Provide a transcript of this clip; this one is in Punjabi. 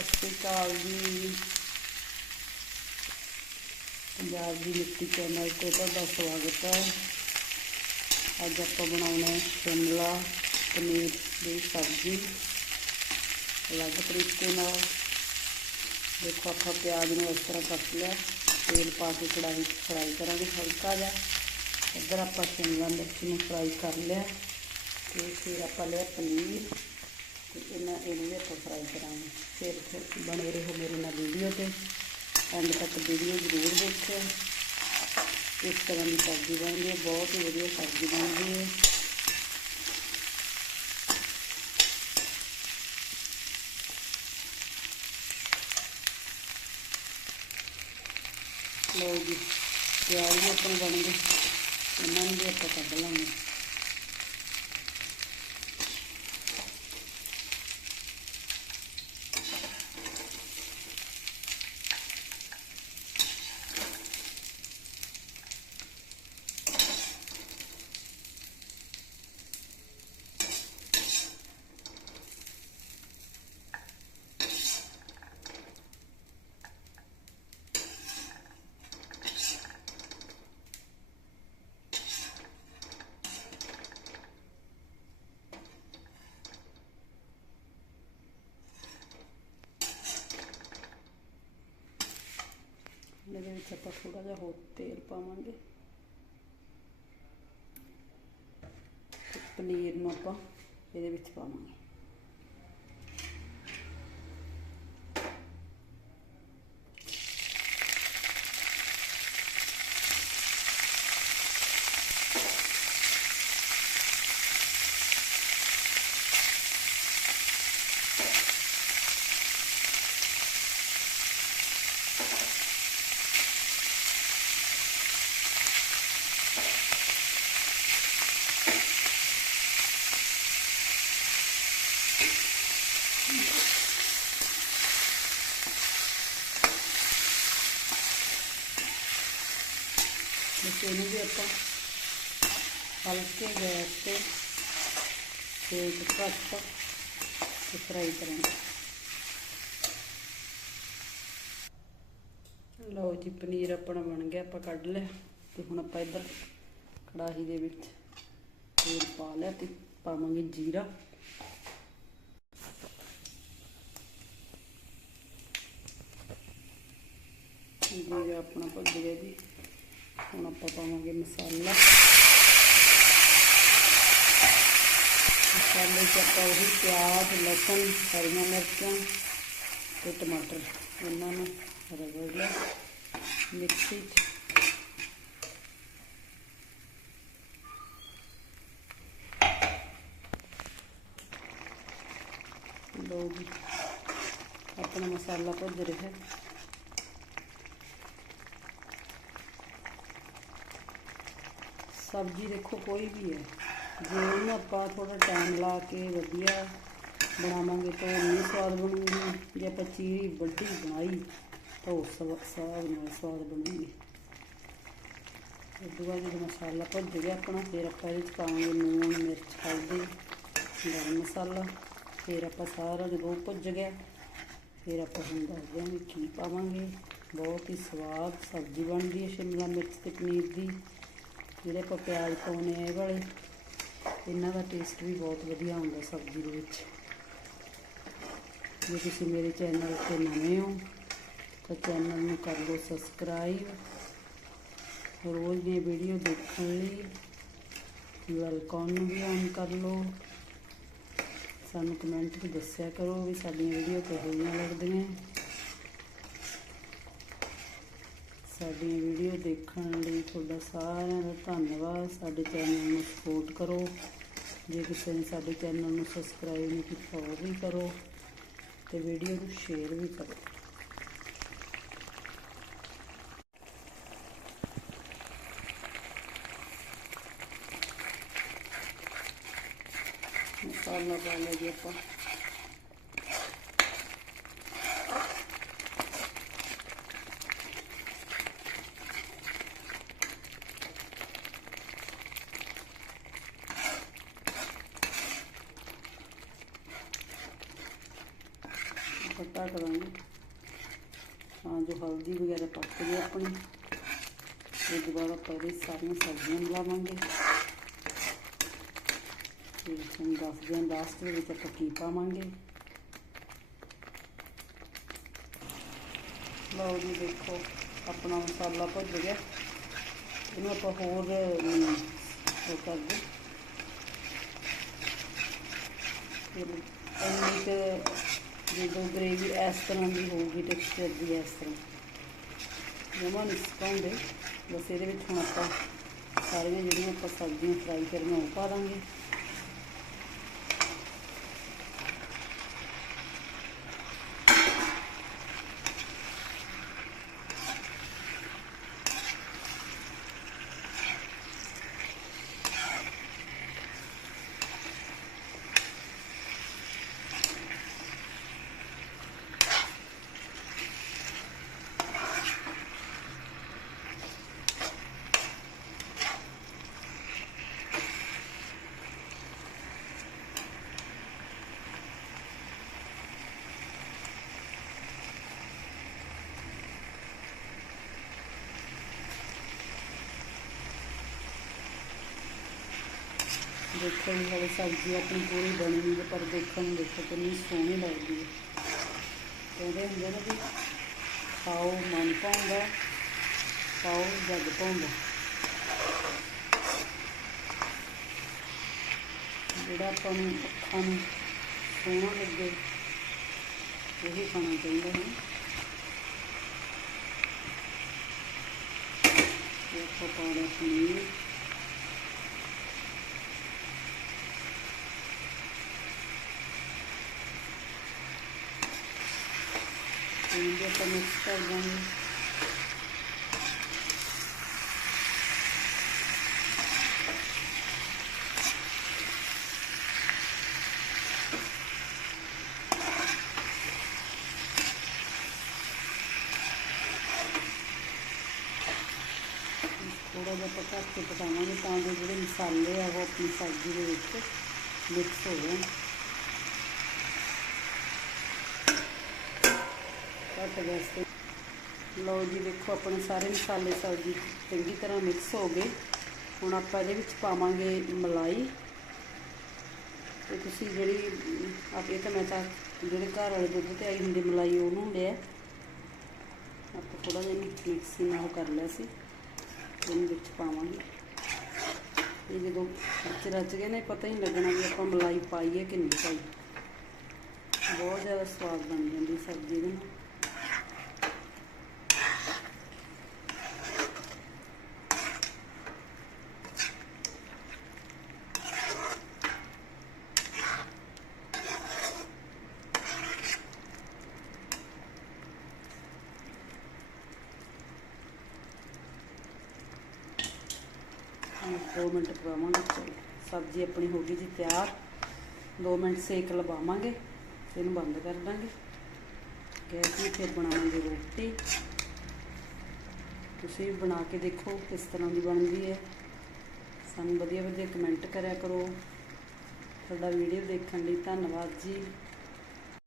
ਸਤਿ ਸ਼੍ਰੀ ਅਕਾਲ ਜੀ। ਪੰਜਾਬ ਦੀ ਮਿੱਟੀ ਚੈਨਲ ਤੇ ਤੁਹਾਡਾ ਸਵਾਗਤ ਹੈ। ਅੱਜ ਆਪਾਂ ਬਣਾਉਣਾ ਹੈ ਸ਼ਿਮਲਾ ਪਨੀਰ ਦੀ ਸਬਜ਼ੀ। ਅਲੱਗ ਤਰੀਕੇ ਨਾਲ ਦੇਖੋ ਆਪਾਂ ਪਿਆਜ਼ ਨੂੰ ਇਸ ਤਰ੍ਹਾਂ ਕੱਟ ਲਿਆ। ਤੇਲ ਪਾ ਕੇ ਕੜਾਹੀ 'ਚ ਫਰਾਈ ਕਰਾਂਗੇ ਹਲਕਾ ਜਿਹਾ। ਇੱਧਰ ਆਪਾਂ ਸ਼ਿਮਲਾ ਮਿਰਚ ਨੂੰ ਫਰਾਈ ਕਰ ਲਿਆ ਤੇ ਫਿਰ ਆਪਾਂ ਲਿਆ ਪਨੀਰ। ਤੇ ਇਹਨਾਂ ਇਹਨੂੰ ਵੀ ਆਪਾਂ ਫਰਾਈ ਕਰਾਂਗੇ। ਫਿਰ ਫਿਰ ਬਣੇ ਰਹੋ ਮੇਰੇ ਨਾਲ ਵੀਡੀਓ ਤੇ। ਐਂਡ ਤੱਕ ਵੀਡੀਓ ਜ਼ਰੂਰ ਦੇਖਿਓ। ਇਸ ਤਰ੍ਹਾਂ ਦੀ ਸਬਜ਼ੀ ਬਣਦੀ ਹੈ, ਬਹੁਤ ਹੀ ਵਧੀਆ ਸਬਜ਼ੀ ਬਣਦੀ ਹੈ। ਲਓ ਜੀ ਪਿਆਜ਼ ਵੀ ਆਪਣੇ ਬਣ ਗਏ ਇਹਨਾਂ ਨੂੰ ਵੀ ਆਪਾਂ ਕੱਢ ਲਾਂਗੇ ਇਹਦੇ ਵਿੱਚ ਆਪਾਂ ਥੋੜਾ ਜਿਹਾ ਹੋਰ ਤੇਲ ਪਾਵਾਂਗੇ। ਪਨੀਰ ਨੂੰ ਆਪਾਂ ਇਹਦੇ ਵਿੱਚ ਪਾਵਾਂਗੇ। ਬਸ ਇਹਨੂੰ ਵੀ ਆਪਾਂ ਹਲਕੇ ਗੈਸ ਤੇ ਤੇਜ਼ ਘੱਟ ਤੇ ਫਰਾਈ ਕਰਾਂਗੇ। ਲਓ ਜੀ, ਪਨੀਰ ਆਪਣਾ ਬਣ ਗਿਆ, ਆਪਾਂ ਕੱਢ ਲਿਆ ਤੇ ਹੁਣ ਆਪਾਂ ਇੱਧਰ ਕੜਾਹੀ ਦੇ ਵਿੱਚ ਤੇਲ ਪਾ ਲਿਆ ਤੇ ਪਾਵਾਂਗੇ ਜੀਰਾ। ਜੀਰਾ ਆਪਣਾ ਭੁੱਜ ਗਿਆ ਜੀ। ਹੁਣ ਆਪਾਂ ਪਾਵਾਂਗੇ ਮਸਾਲਾ ਮਸਾਲੇ 'ਚ ਆਪਾਂ ਉਹੀ ਪਿਆਜ਼ ਲਸਣ ਹਰੀਆਂ ਮਿਰਚਾਂ ਤੇ ਟਮਾਟਰ ਇਹਨਾਂ ਨੂੰ ਰਗੜ ਲਿਆ ਮਿਕਸੀ 'ਚ ਲਓ ਜੀ ਆਪਣਾ ਮਸਾਲਾ ਭੁੱਜ ਰਿਹਾ ਹੈ ਸਬਜ਼ੀ ਦੇਖੋ ਕੋਈ ਵੀ ਹੈ। ਜੇ ਉਹਨੂੰ ਆਪਾਂ ਥੋੜਾ ਟਾਈਮ ਲਾ ਕੇ ਵਧੀਆ ਬਣਾਵਾਂਗੇ ਤਾਂ ਇੰਨੀ ਸਵਾਦ ਬਣੂਗੀ। ਜੇ ਆਪਾਂ ਚੀਰੀ ਵੱਡੀ ਬਣਾਈ, ਤਾਂ ਉਹ ਸਵਾ- ਸਾਗ ਨਾਲ ਸਵਾਦ ਬਣੂਗੀ। ਇਸ ਤੋਂ ਬਾਅਦ ਜਦੋਂ ਮਸਾਲਾ ਭੁੱਜ ਗਿਆ ਆਪਣਾ, ਫਿਰ ਆਪਾਂ ਇਹਦੇ 'ਚ ਪਾਵਾਂਗੇ ਲੂਣ ਮਿਰਚ, ਹਲਦੀ, ਗਰਮ ਮਸਾਲਾ। ਫਿਰ ਆਪਾਂ ਸਾਰਾ ਜਦੋਂ ਭੁੱਜ ਗਿਆ, ਫਿਰ ਆਪਾਂ ਹੁਣ ਦੱਸਦੇ ਹਾਂ ਵੀ ਕੀ ਪਾਵਾਂਗੇ। ਬਹੁਤ ਹੀ ਸਵਾਦ ਸਬਜ਼ੀ ਬਣਦੀ ਹੈ ਸ਼ਿਮਲਾ ਮਿਰਚ ਤੇ ਪਨੀਰ ਦੀ। ਜਿਹੜੇ ਆਪਾਂ ਪਿਆਜ਼ ਪਾਉਨੇ ਆ ਇਹ ਵਾਲੇ, ਇਹਨਾਂ ਦਾ ਟੇਸਟ ਵੀ ਬਹੁਤ ਵਧੀਆ ਆਉਂਦਾ ਸਬਜ਼ੀ ਦੇ ਵਿੱਚ। ਜੇ ਤੁਸੀਂ ਮੇਰੇ ਚੈਨਲ ਤੇ ਨਵੇਂ ਹੋ, ਤਾਂ ਚੈਨਲ ਨੂੰ ਕਰ ਲਓ ਸਬਸਕ੍ਰਾਈਬ ਰੋਜ਼ ਦੀਆਂ ਵੀਡੀਓ ਦੇਖਣ ਲਈ ਵੈਲਕਮ ਨੂੰ ਵੀ ਔਨ ਕਰ ਲਓ। ਸਾਨੂੰ ਕਮੈਂਟ ਵਿੱਚ ਦੱਸਿਆ ਕਰੋ ਵੀ ਸਾਡੀਆਂ ਵੀਡੀਓ ਕਿਹੋ ਜਿਹੀਆਂ ਲੱਗਦੀਆਂ। ਸਾਡੀਆਂ ਵੀਡੀਓ ਦੇਖਣ ਲਈ ਤੁਹਾਡਾ ਸਾਰਿਆਂ ਦਾ ਧੰਨਵਾਦ। ਸਾਡੇ ਚੈਨਲ ਨੂੰ ਸਪੋਰਟ ਕਰੋ। ਜੇ ਕਿਸੇ ਨੇ ਸਾਡੇ ਚੈਨਲ ਨੂੰ ਸਬਸਕ੍ਰਾਈਬ ਨਹੀਂ ਕੀਤਾ, ਉਹ ਵੀ ਕਰੋ ਤੇ ਵੀਡੀਓ ਨੂੰ ਸ਼ੇਅਰ ਵੀ ਕਰੋ। ਮਸਾਲਾ ਪਾ ਲਿਆ ਜੀ ਆਪਾਂ। ਆਪਾਂ ਢੱਕ ਤਾਂ ਜੋ ਹਲਦੀ ਵਗੈਰਾ ਪੱਕ ਜੇ ਆਪਣੀ। ਤੇ ਦੁਬਾਰਾ ਆਪਾਂ ਇਹਦੇ ਸਾਰੀਆਂ ਸਬਜ਼ੀਆਂ ਮਿਲਾਵਾਂਗੇ ਤੇ ਤੁਹਾਨੂੰ ਦੱਸਦੇ ਹਾਂ ਲਾਸਟ ਦੇ ਵਿੱਚ ਆਪਾਂ ਕੀ ਪਾਵਾਂਗੇ। ਲਓ ਜੀ ਦੇਖੋ ਆਪਣਾ ਮਸਾਲਾ ਭੁੱਜ ਗਿਆ। ਇਹਨੂੰ ਆਪਾਂ ਹੋਰ ਅਮ, ਉਹ ਕਰ ਫਿਰ ਇੰਨੀ ਕੁ ਜਦੋਂ ਗ੍ਰੇਵੀ ਇਸ ਤਰ੍ਹਾਂ ਦੀ ਹੋਊਗੀ ਟੈਕਸਚਰ ਦੀ ਇਸ ਤਰ੍ਹਾਂ। ਜਮਾ ਨਹੀਂ ਸੁਕਾਉਂਦੇ, ਬਸ ਇਹਦੇ ਵਿੱਚ ਹੁਣ ਆਪਾਂ ਸਾਰੀਆਂ ਜਿਹੜੀਆਂ ਆਪਾਂ ਸਬਜ਼ੀਆਂ ਫਰਾਈ ਕਰਨੀਆਂ ਉਹ ਪਾ ਦਾਂਗੇ। ਦੇਖੋ ਜੀ ਹਲੇ ਸਬਜ਼ੀ ਆਪਣੀ ਪੂਰੀ ਬਣੀ ਨਹੀਂ ਹੈ, ਪਰ ਦੇਖਣ ਨੂੰ ਦੇਖੋ ਕਿੰਨੀ ਸੋਹਣੀ ਲੱਗਦੀ ਹੈ। ਕਹਿੰਦੇ ਹੁੰਦੇ ਨੇ ਵੀ ਖਾਓ ਮਨ ਭਾਉਂਦਾ ਖਾਓ ਜੱਗ ਪਾਉਂਦਾ ਜਿਹੜਾ ਆਪਾਂ ਨੂੰ ਅੱਖਾਂ ਨੂੰ ਸੋਹਣਾ ਲੱਗੇ ਉਹੀ ਖਾਣਾ ਚਾਹੀਦਾ ਹੈ। ਇਹ ਆਪਾਂ ਪਾਉਣਾ ਪਨੀਰ। ਇਹਨੂੰ ਆਪਾਂ ਮਿਕਸ ਕਰ ਦਾਂਗੇ ਥੋੜਾ ਜਿਹਾ ਆਪਾਂ ਢੱਕ ਕੇ ਪਕਾਵਾਂਗੇ ਤਾਂ ਜੋ ਜਿਹੜੇ ਮਸਾਲੇ ਆ ਉਹ ਆਪਣੀ ਸਬਜ਼ੀ ਦੇ ਵਿੱਚ ਮਿਕਸ ਹੋ ਜਾਣ ਘੱਟ ਗੈਸ ਤੇ। ਲਓ ਜੀ, ਦੇਖੋ ਆਪਣੇ ਸਾਰੇ ਮਸਾਲੇ ਸਬਜ਼ੀ ਚੰਗੀ ਤਰ੍ਹਾਂ ਮਿਕਸ ਹੋ ਗਏ। ਹੁਣ ਆਪਾਂ ਇਹਦੇ ਵਿੱਚ ਪਾਵਾਂਗੇ ਮਲਾਈ। ਤੇ ਤੁਸੀਂ ਜਿਹੜੀ ਆਪ ਇਹ ਤਾਂ ਮੈਂ ਤਾਂ ਜਿਹੜੇ ਘਰ ਵਾਲੇ ਦੁੱਧ ਤੇ ਆਈ ਹੁੰਦੀ ਮਲਾਈ, ਉਹਨੂੰ ਲਿਆ। ਆਪਾਂ ਥੋੜਾ ਜਿਹਾ ਮਿਕਸੀ ਨਾਲ ਕਰ ਲਿਆ ਸੀ। ਇਹਨੂੰ ਵਿੱਚ ਪਾਵਾਂਗੇ। ਇਹ ਜਦੋਂ ਵਿੱਚ ਰਚ ਗਏ ਨੇ, ਪਤਾ ਹੀ ਨਹੀਂ ਲੱਗਣਾ ਵੀ ਆਪਾਂ ਮਲਾਈ ਪਾਈ ਹੈ ਕਿ ਨਹੀਂ ਪਾਈ। ਬਹੁਤ ਜ਼ਿਆਦਾ ਸਵਾਦ ਬਣ ਜਾਂਦੀ ਸਬਜ਼ੀ ਇਹਦੇ। ਨਾਲ ਹੁਣ ਦੋ ਮਿੰਟ ਪਕਾਵਾਂਗੇ ਚਲੋ ਸਬਜ਼ੀ ਆਪਣੀ ਹੋ ਗਈ ਜੀ ਤਿਆਰ। 2 ਮਿੰਟ ਸੇਕ ਲਵਾਵਾਂਗੇ ਤੇ ਇਹਨੂੰ ਬੰਦ ਕਰ ਦਾਂਗੇ। ਗੈਸ ਨੂੰ ਫਿਰ ਬਣਾਵਾਂਗੇ ਰੋਟੀ। ਤੁਸੀਂ ਵੀ ਬਣਾ ਕੇ ਦੇਖੋ ਕਿਸ ਤਰ੍ਹਾਂ ਦੀ ਬਣਦੀ ਹੈ। ਸਾਨੂੰ ਵਧੀਆ ਵਧੀਆ ਕਮੈਂਟ ਕਰਿਆ ਕਰੋ। ਤੁਹਾਡਾ ਵੀਡੀਓ ਦੇਖਣ ਲਈ ਧੰਨਵਾਦ ਜੀ।